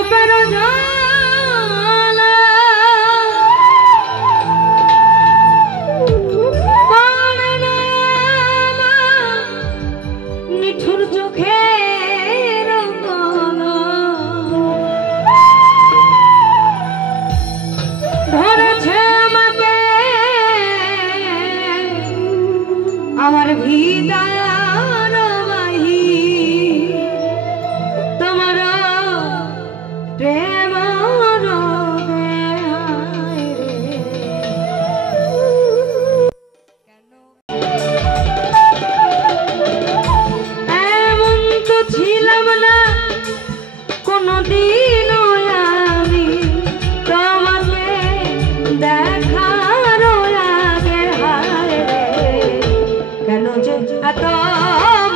রূপের ঝালা পারে না নিঠুর চোখের কোনা ধরেছে আমাকে আমার ভিদার বাহি তোমার প্রেম এমন তো ছিলাম না কোনদিন আমি তোমাকে দেখার আগে হায় রে কেন যে এত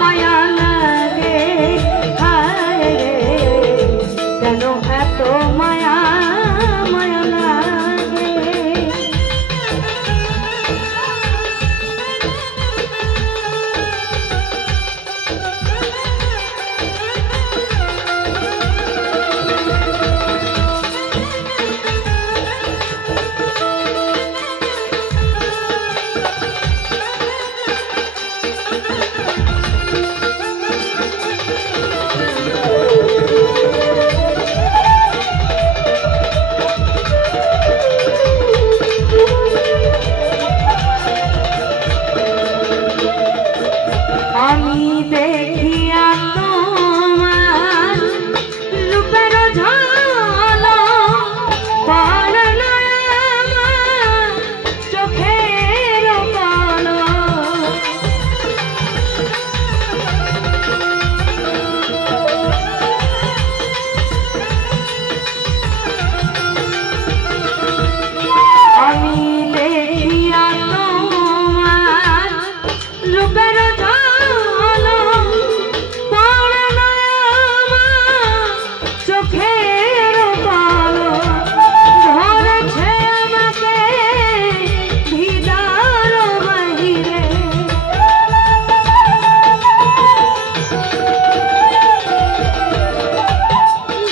মায়া লাগে হায় রে কেন এত মায়া মায়া লাগে আমি দেখিয়া তোমার রূপের ঝলক পারে না আমার চোখের পলক আমি দেখিয়া তোমার রূপের চোখের পলক ধরেছে আমাকে ভিদার বাহিরে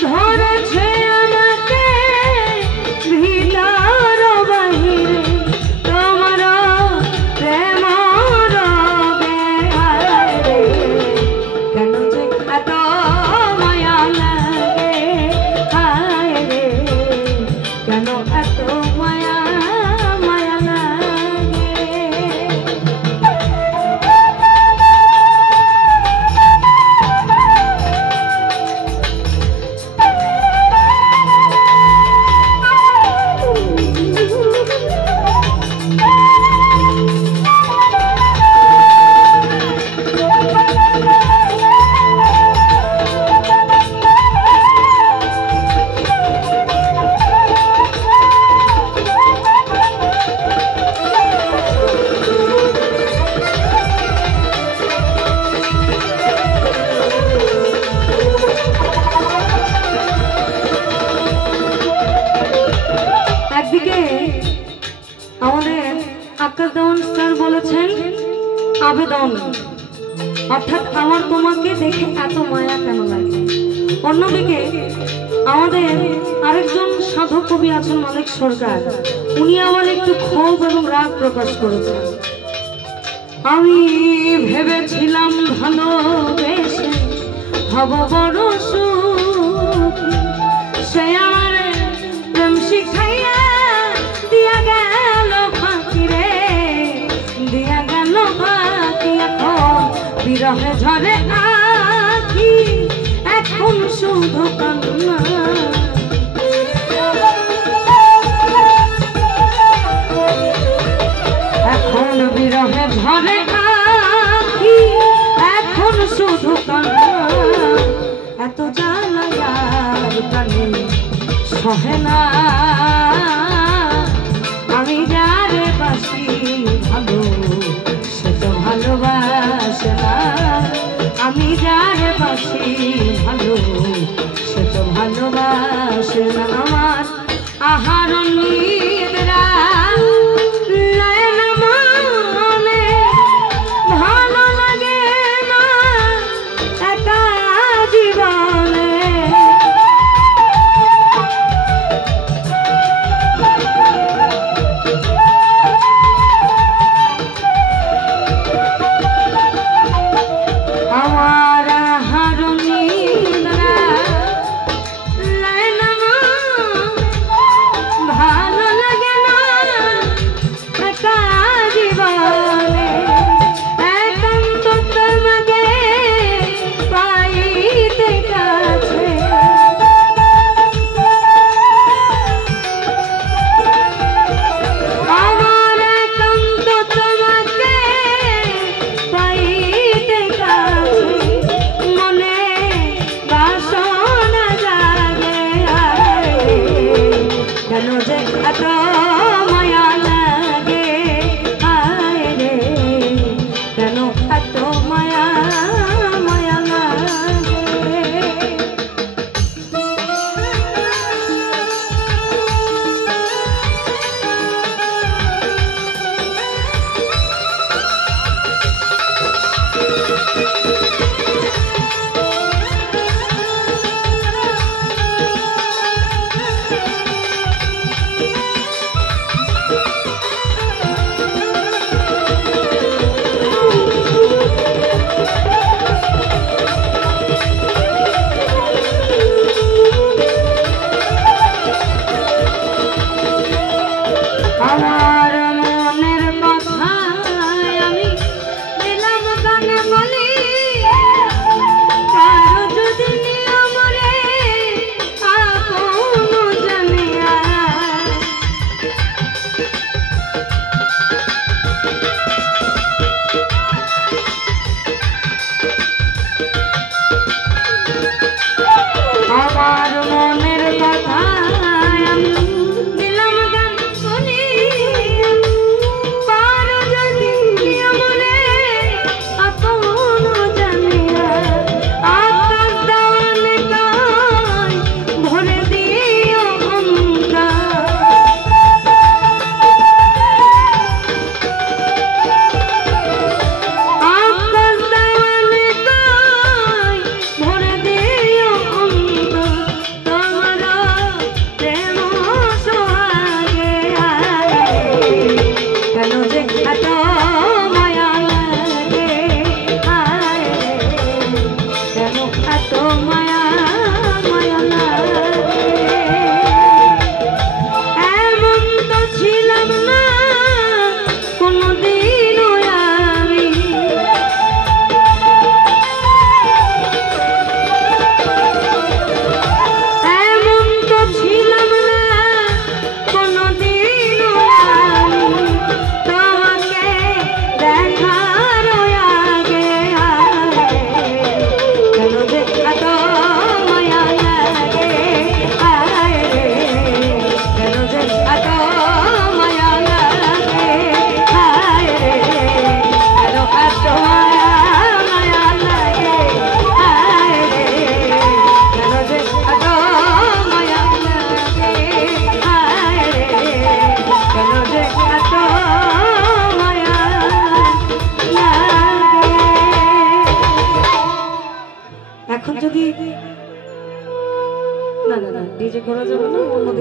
ধরেছে আমাকে ভিদার বাহিরে তোমার প্রেম রবে কেন যে এত মায়া লাগে হায় রে কেন এত মায়া মায়া লাগে একদিকে আমাদের আকাশ দেওয়ান স্যার বলেছেন আবেদন অর্থাৎ আমার তোমাকে দেখে এত মায়া কেন লাগে অন্যদিকে আমাদের আরেকজন সাধক কবি আছেন মালিক সরকার উনি আবার একটু ক্ষোভ এবং রাগ প্রকাশ করেছেন আমি ভেবেছিলাম ভালোবেসে হব বড় সুখী সে আমার প্রেম শিখাইয়া দিয়া গেল ফাঁকি রে দিয়া গেল ফাঁকি এখন বিরহে ঝরে আখি এখন শুধু কান্না এখন বিরহে ঝরে আখি এখন শুধু কান্না এত জ্বালা প্রাণী সহে না আমি যারে বাসি ভালো সে তো ভালোবাসে না আমি যারে বাসি ভালো সে তো ভালোবাসে না আমার আহার নিদ্রা কি না না না ডিজে করা যাবে না অন্যদিকে